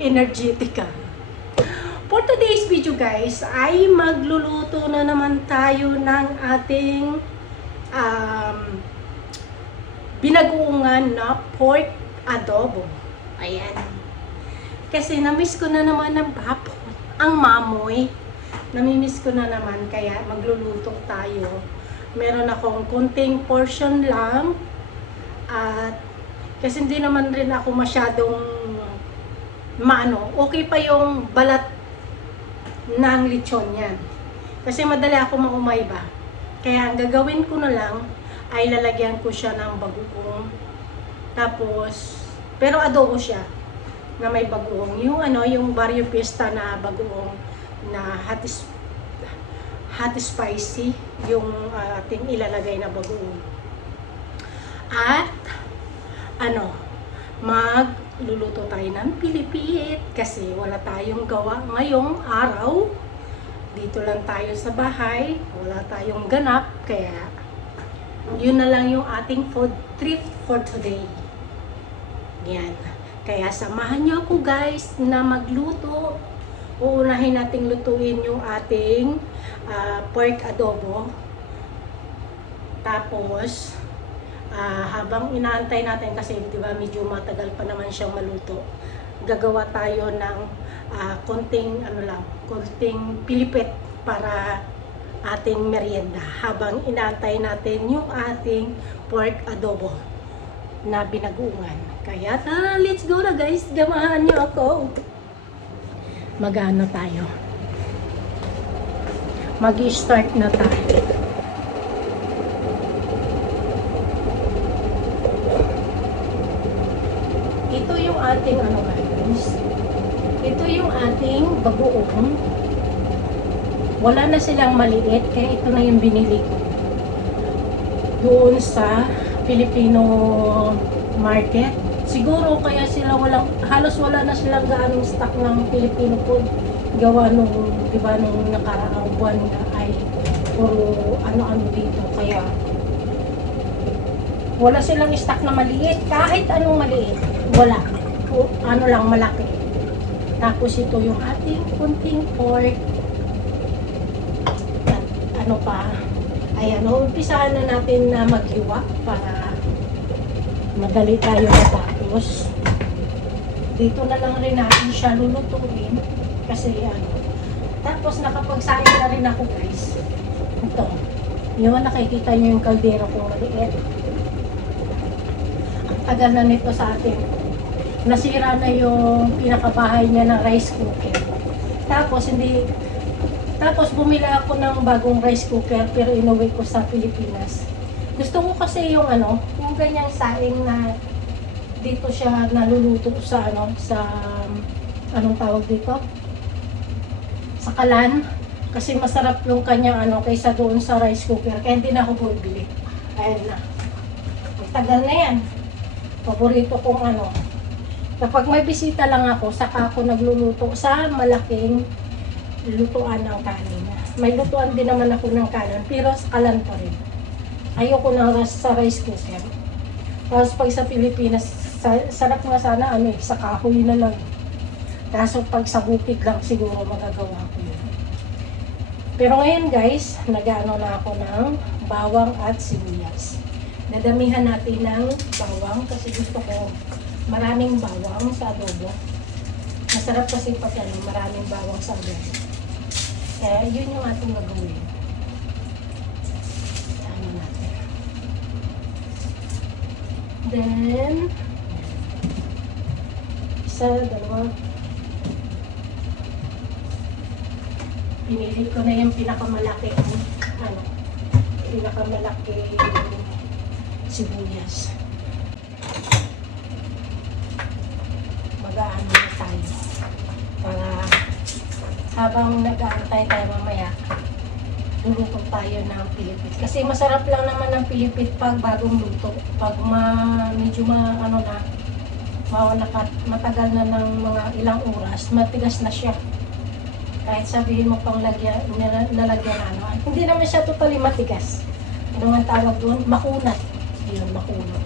Energetic ka. For today's video guys, ay magluluto na naman tayo ng ating binagoongan na pork adobo. Ayan. Kasi namiss ko na naman ng hapon, ang mamoy. Namimiss ko na naman, kaya magluluto tayo. Meron akong kunting portion lang. At kasi hindi naman rin ako masyadong okay pa yung balat ng lechon yan. Kasi madali ako maumay ba. Kaya ang gagawin ko na lang ay lalagyan ko siya ng bagoong. Tapos, pero adobo siya na may bagoong. Yung Barrio Fiesta na bagoong na hot spicy yung ating ilalagay na bagoong. At magluluto tayo ng pilipit kasi wala tayong gawa ngayong araw. Dito lang tayo sa bahay, wala tayong ganap, kaya yun na lang yung ating food trip for today. Yan. Kaya samahan niyo ako guys na magluto. Uunahin nating lutuin yung ating pork adobo. Tapos habang inaantay natin, kasi di ba medyo matagal pa naman siyang maluto, gagawa tayo ng konting pilipit para ating merienda habang inaantay natin yung ating pork adobo na binagoongan. Kaya tara, let's go na guys, gamahan niyo ako. Mag-ano tayo, mag-start na tayo. Ito yung ating guys. Ito yung ating bagoong. Wala na silang maliit, kaya ito na yung binili ko doon sa Filipino market. Siguro kaya sila halos wala na silang gaanong stock ng Filipino food. Gawa nung, di ba, nung nakaraang buwan na ay puro ano-ano dito. Kaya wala silang stock na maliit, kahit anong maliit. Wala. Lang, malaki. Tapos ito yung ating kunting pork. At ayan, umpisahan na natin na maghiwa para madali tayo matapos. Dito na lang rin natin siya lulutuin. Kasi tapos nakapagsaing na rin ako guys. Ito. Yun, nakikita nyo yung kaldero kong maliit. Ang tagal na nito sa atin. Nasira na yung pinakabahay niya ng rice cooker. Tapos bumili ako ng bagong rice cooker, pero inuwi ko sa Pilipinas. Gusto ko kasi yung ganyang saing na dito siya naluluto sa anong tawag dito? Sa kalan. Kasi masarap yung kanyang kaysa doon sa rice cooker. Kaya hindi na ako bumili. Ayan na. Tagal na yan. Paborito kong Kapag may bisita lang ako, saka ako nagluluto sa malaking lutuan ng kanin. May lutuan din naman ako ng kanin, pero sa kalan pa rin. Ayoko na sa rice cooker. Tapos pag sa Pilipinas, sarap nga sana sa kahoy na lang. Kaso pag sa bukid lang siguro magagawa ko yun. Pero ngayon guys, nag-ano na ako ng bawang at sibuyas. Nadamihan natin ng bawang kasi gusto ko maraming bawang sa adobo. Masarap kasi pag maraming bawang sa adobo. Kaya yun yung ating gagawin. Ano natin. Then, isa, dalawa. Pinili ko na yung pinakamalaki sibuyas. Mag-aano na tayo para habang nag-aantay tayo mamaya, luluto tayo ng pilipit. Kasi masarap lang naman ng pilipit pag bagong luto. Pag medyo matagal na ng mga ilang oras, matigas na siya. Kahit sabihin mo pang nalagyan hindi naman siya totally matigas. Ano nga tawag doon? Makunat. Yun, makunat.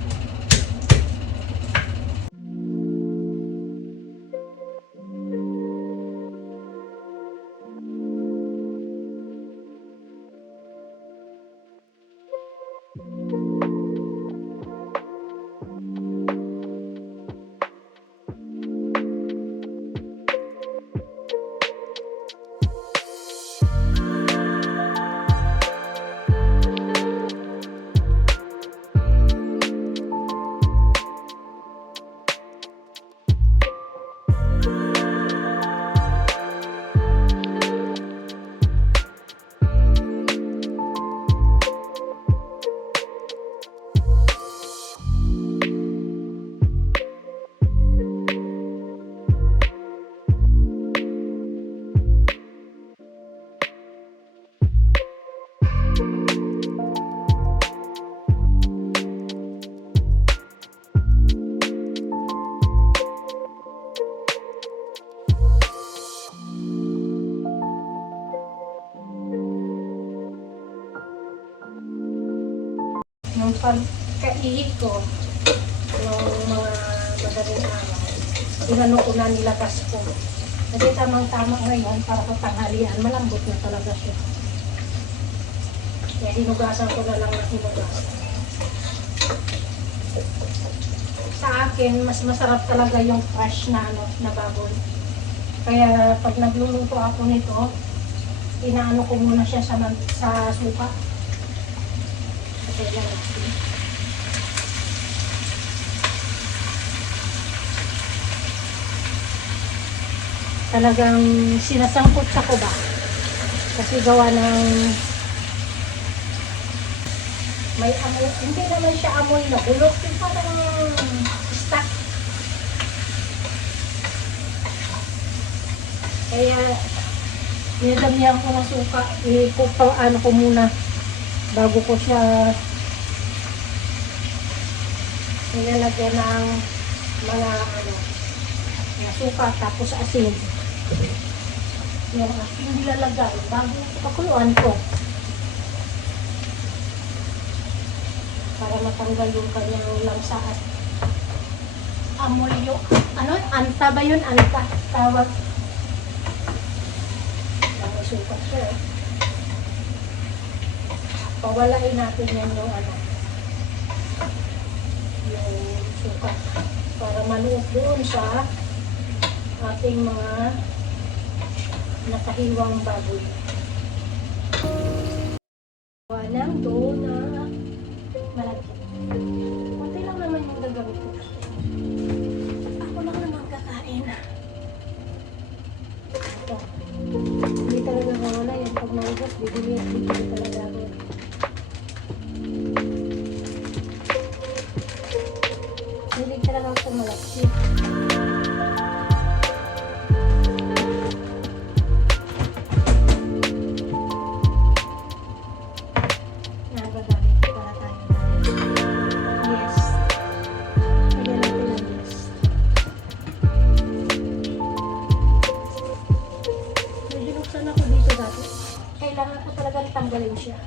pag kaihig ko, yung mga madaling araw, inano ko na nilagas ko. Kasi tamang-tama ngayon, para sa tanghalian, malambot na talaga siya. Kaya hinugasan ko na lang na hinugasan. Sa akin, mas masarap talaga yung fresh na, na baboy. Kaya pag nagluluto ako nito, inaano ko muna siya sa suka. Okay lang. Talagang sinasangkot sa kuba. Kasi gawa ng may amoy, hindi naman siya amoy na bulok, yung parang stuck. Kaya dinadamihan ko ng suka, ano ko muna bago ko siya nilalagyan ng mga na suka tapos asin. Yung asin nilalagay bago pakuluan ko para matanggal yung kanyang lamsa at amoy yung anta ba yun? Anta tawag. Suka siya. Pawalain natin yan yung yung suka para maluot doon sa ating mga nakahiwang baboy. Walang doon na malaki. Kunti lang naman yung gagamit ko. Ako lang naman kakain. Ito. Hindi talaga mawala yan. Pag maubos, bibili at bibili talaga ako. Hilig talaga ako malaki. Nagagamit ko para tayo. Yes. Lagyan natin ng yes. Binuksan ako dito dati. Kailangan ko talaga tanggalin siya.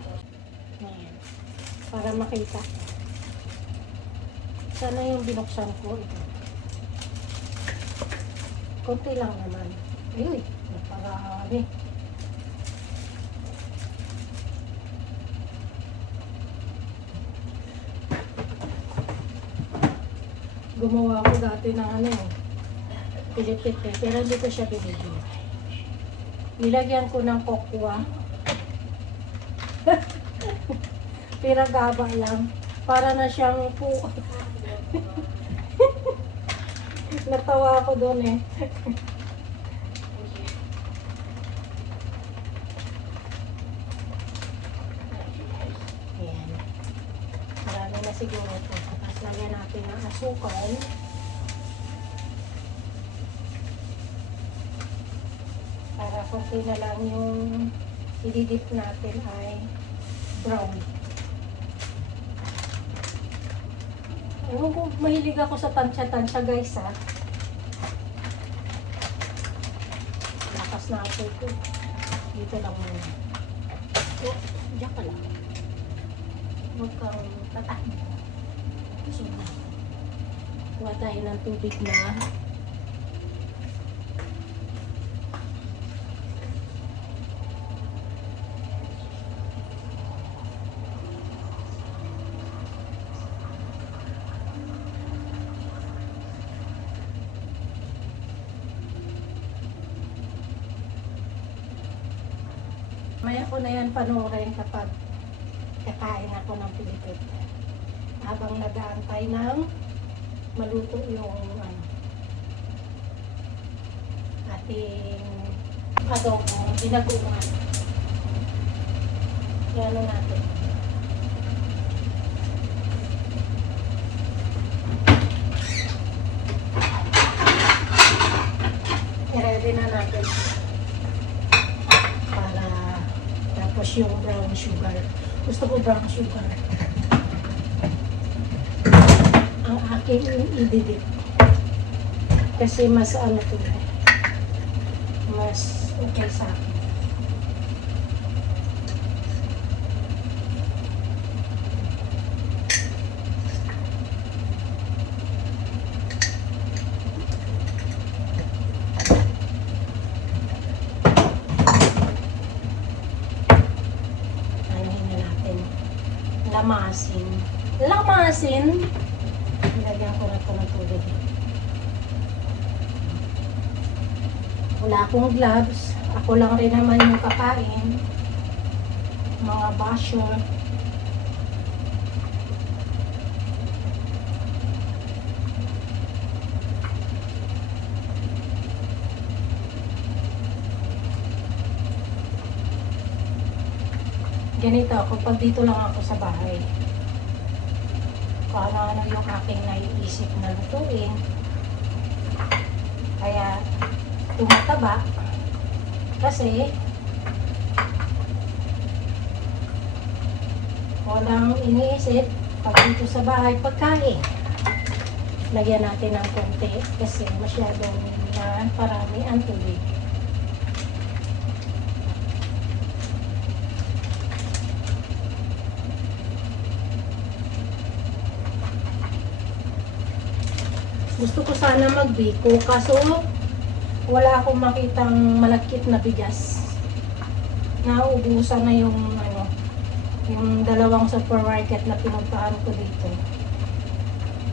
Ayan. Para makita. Sana yung binuksan ko ito. Konti lang naman. Ayun. Naparami. Gumawa ko dati ng pilipit eh. Pero hindi ko siya binigyan. Nilagyan ko ng kokwa. Piragaba lang. Para na siyang po. Natawa ako doon eh. Ayan. Marami na siguro ito. Tapos lagyan natin ng asukal. Para konti na lang yung ididip natin ay brown. Ewan ko, mahilig ako sa tansya-tansya guys ha. Lakas na ako ito. Dito lang muna. So, diyan ka lang. Huwag kang tatahin. So, kuha tayo ng tubig na maya ko na yan panoorin kapag kakain ako ng pilipit. Habang nag-aantay ng maluto yung ating adobo, binaguan. Yan natin. I-ready na natin. Tapos yung brown sugar. Gusto ko brown sugar. Ang aking ididip. Kasi mas to mas okay sa akin. lamasin. Lamasin. Nilagyan ko na ito ng tubig. Wala akong gloves. Ako lang rin naman yung kakain. Mga basher. Ganito ako, pag dito lang ako sa bahay. Kung ano-ano yung aking naiisip na lutuin. Kaya, tumataba. Kasi, walang iniisip pag dito sa bahay pagkain. Lagyan natin ng konti kasi masyadong na parami ang tubig. Gusto ko sana magbiko kaso wala akong makitang malagkit na bigas. Nauubusan na yung yung dalawang supermarket na pinuntahan ko dito.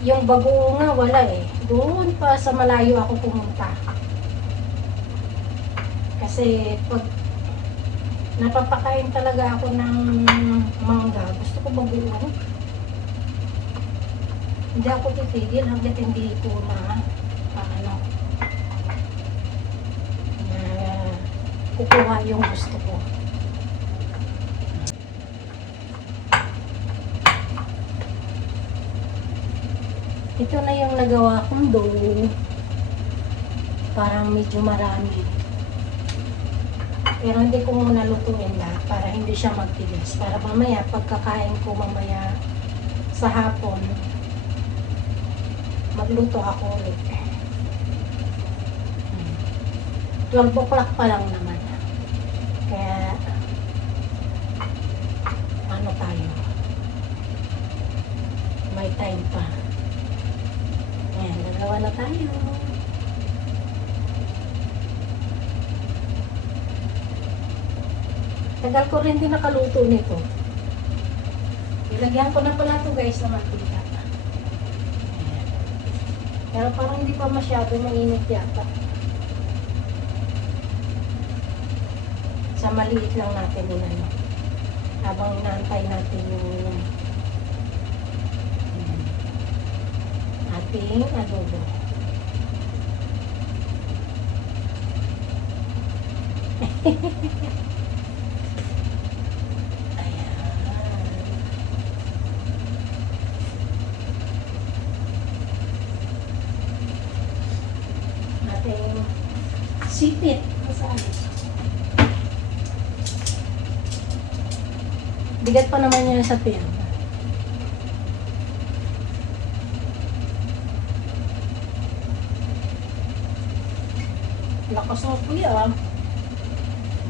Yung bago nga wala eh. Doon pa sa malayo ako pumunta. Kasi pag napapakain talaga ako ng mangga, gusto ko bagoong. Hindi ako titigil hanggat hindi ko na kukuha yung gusto ko. Ito na yung nagawa kong dough. Parang medyo marami. Pero hindi ko muna lutuin lahat para hindi siya magtigas. Para mamaya, pagkakain ko mamaya sa hapon, magluto ako ulit. 12 o'clock pa lang naman. Kaya, ano tayo? May time pa. Ayan, nagawa na tayo. Tagal ko rin din nakaluto nito. Ilagyan ko na pala ito guys na mantika. Pero parang hindi pa masyado mainit yata. Sa maliit lang natin yun habang inaantay natin yung ating adobo. Ayan. Ating sipit. Masaan? Bigat pa naman yan sa tiyan. Lakas mo kuya.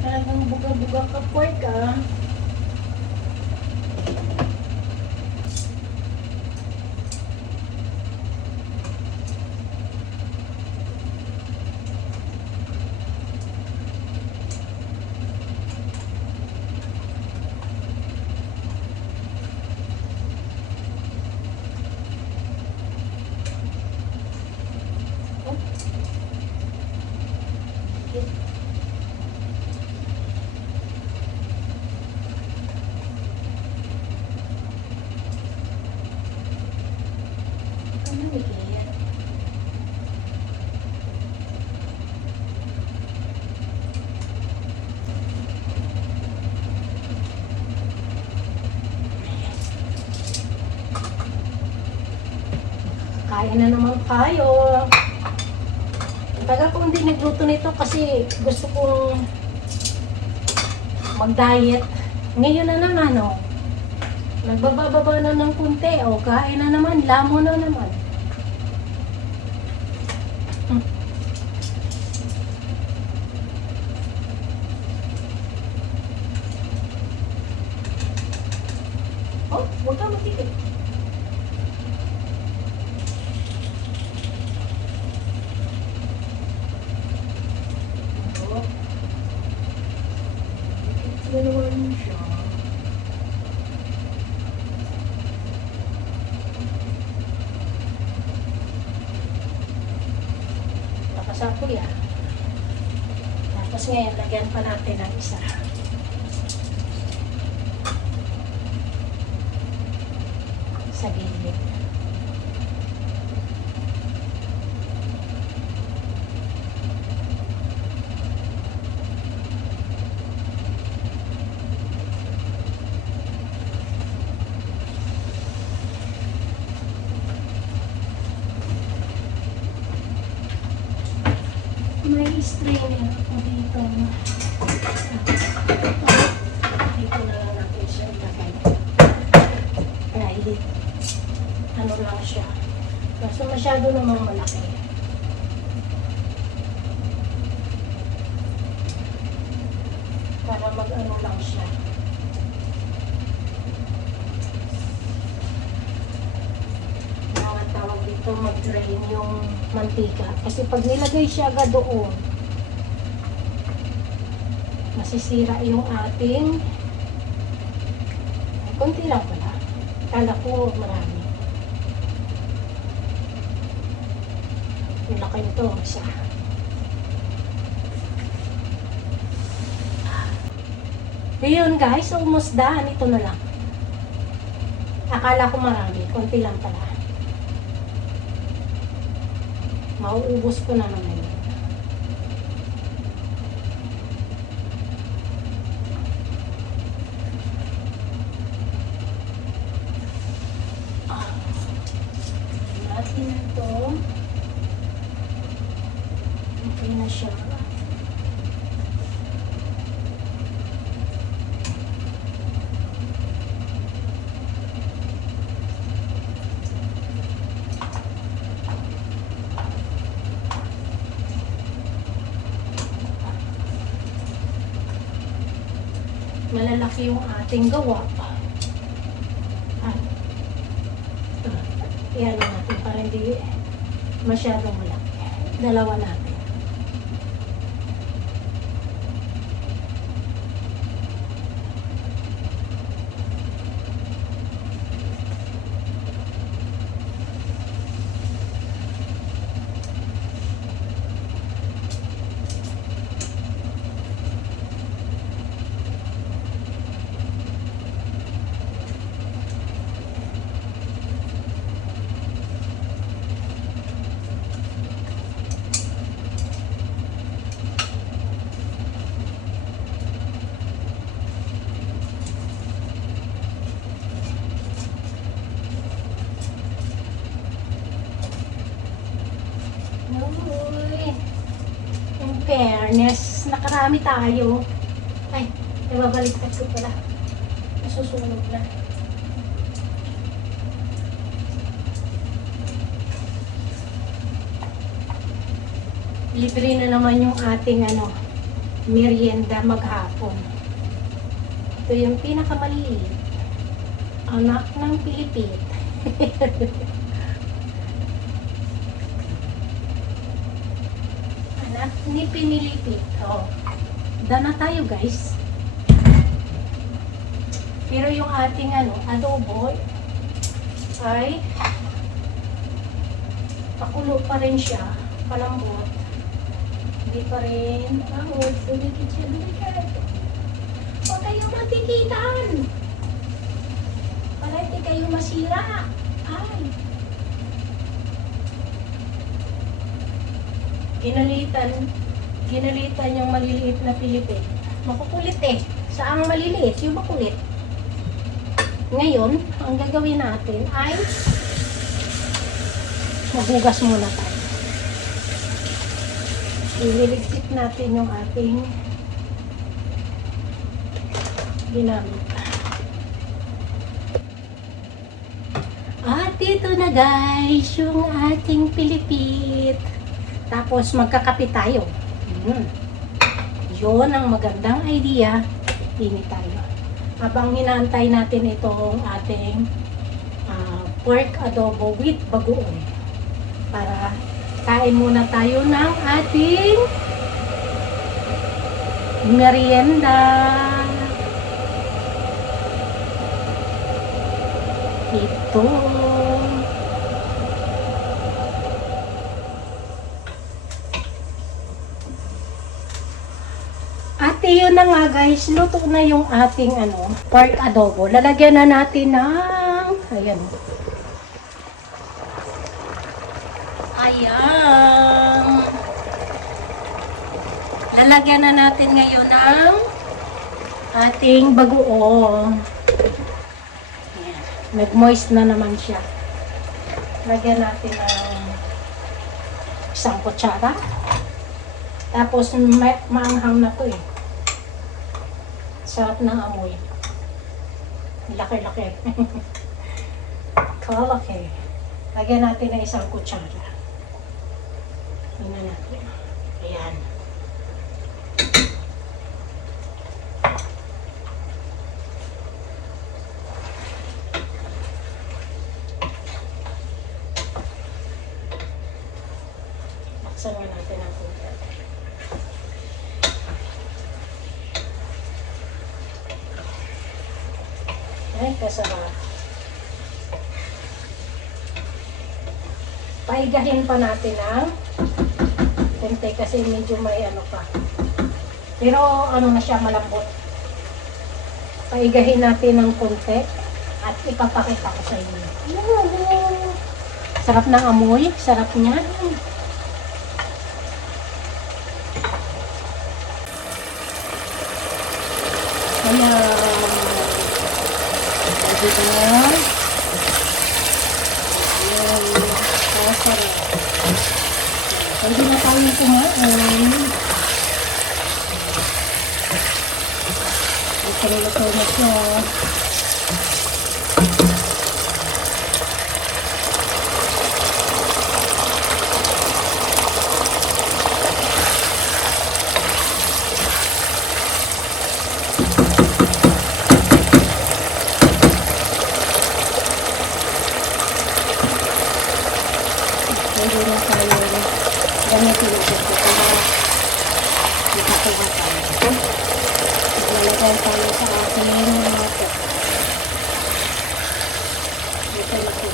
Talagang buga-buga ka pork ah. Kain na naman tayo. Tagal ko hindi nagluto nito kasi gusto kong mag-diet. Ngayon na naman, oh. Nagbababa na ng kunti. O, kain na naman. Lamon na naman. Oh, huwag ka matikit. kuya. Tapos ngayon, lagyan pa natin ng isa. Sa gilid. May strainer ako dito. Dito na lang natin siya ilagay. Kahit ano lang siya. Kaso masyado namang malaki. Para mag-ano lang siya. Tawag dito mag-drain yung mantika. Kasi pag nilagay siya agad doon, masisira yung ating konti lang pala. Kala ko marami. Nilaki nito isa. Ayun guys, almost done. Ito na lang. Akala ko marami. Konti lang pala. Mauubos ko na naman yun. Natin ito. Okay na siya. Malalaki yung ating gawa. Iyan natin para hindi masyadong malaki. Dalawa natin. Uy, in fairness, nakarami tayo. Ay, nababaliktad ko pala. Nasusunog na. Libre na naman yung ating merienda maghapon. Ito yung pinakamaliit. Anak ng Pilipit. Anak ni Pinilipit. Oh. Dana tayo guys. Pero yung ating adobo ay pakulo pa rin siya. Palambot. Hindi pa rin. Dumikit siya. Huwag kayong matikitan. Para hindi kayo masira. Ay. Ginalitan yung maliliit na Pilipin. Makukulit eh. Saang maliliit? Yung makulit. Ngayon, ang gagawin natin ay maghugas muna tayo. Ililigpit natin yung ating ginamit. At ito na guys, yung ating Pilipit. Tapos magkakapit tayo. Yun ang magandang idea. Init tayo. Habang hinantay natin itong ating pork adobo with bagoong. Para kain muna tayo ng ating merienda. Ito. At yun na nga guys, luto na yung ating pork adobo. Lalagyan na natin ng, ayan. Ayan. Lalagyan na natin ngayon ng ating bagoong. Ayan. Nag-moist na naman siya. Lagyan natin ng isang kutsara. Tapos, maanghang na to eh. Sarap ng amoy. Laki-laki. Kalaki. Lagyan natin ng isang kutsara. Tingnan natin. Ayan. Laksan nga natin ang kutsara. Ay, kasarap. Paigahin pa natin ang konti kasi medyo may pa. Pero na siya, malambot. Paigahin natin ng konti at ipapakita ko sa inyo. Sarap ng amoy, sarap niya. Ayan. Dito na. Ayan. Sarap. Pwede na tayong kumain. Ito na siya. Pwede na tayo gamitin ito para ikakuha tayo. Lalagay tayo sa ating ito. Ito na ito.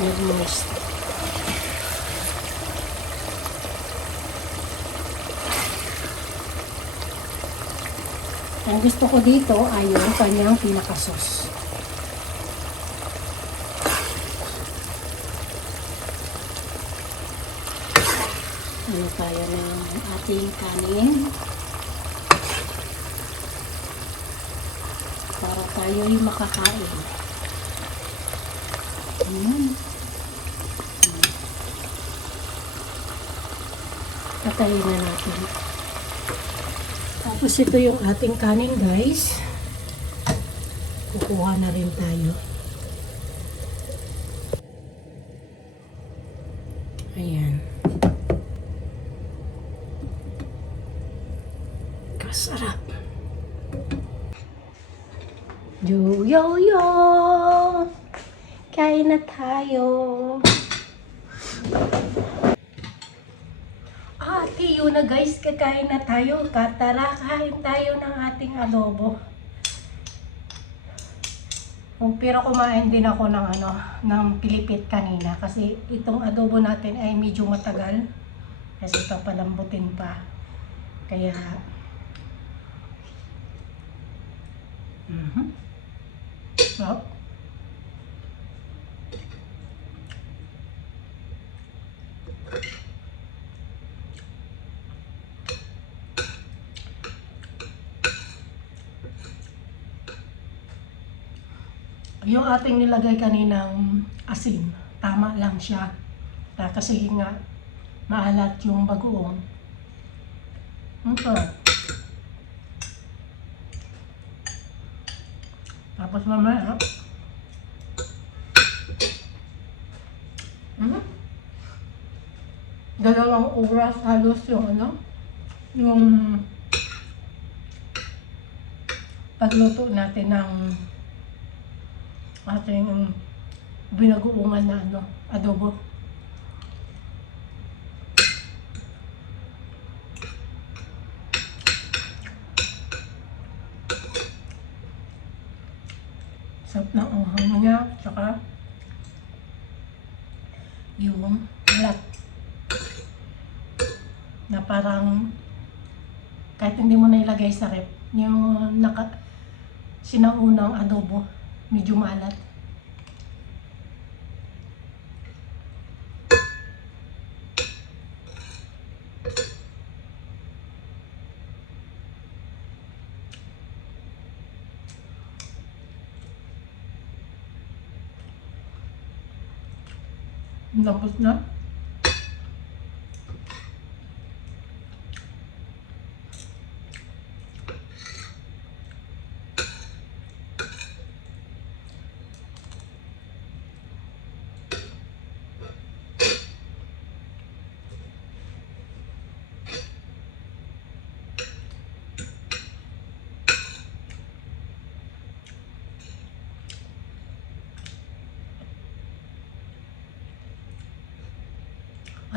Nag-moist. Ang gusto ko dito ay yung kanyang pinaka-sauce. Tayo ng ating kanin para tayo'y makakain. Patayin na natin. Tapos ito yung ating kanin guys. Kukuha na rin tayo. Ayan. Sarap. Yo! Kain na tayo. Yun na guys, kakain na tayo. Tara, kain tayo ng ating adobo. Pero kumain din ako ng pilipit kanina kasi itong adobo natin ay medyo matagal. Kasi ito palambutin pa. Kaya so, yung ating nilagay kaninang asin, tama lang siya. Kasi nga maalat yung bagoong. Tapos mamaya, dalawang oras halos yung pagluto natin ng ating binagoongan na adobo. Sarap ng anghang niya, tsaka yung alat na parang Kahit hindi mo na ilagay sa rep. Yung sinaunang adobo, medyo maalat. Lambot na.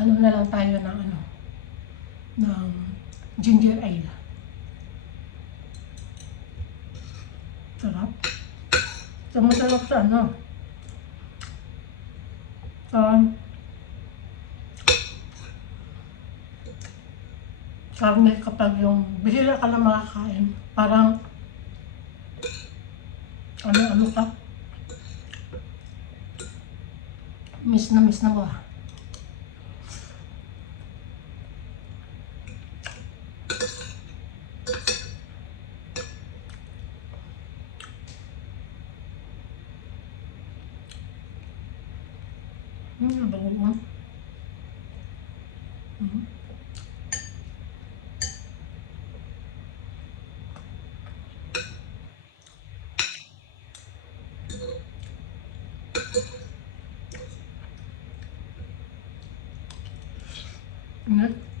Ano na lang tayo ng ginger ale. Sarap. So, masarap sa sa karne kapag yung bihira ka lang makakain. Parang ano ka? Miss na mo. Bago mo. Ingat.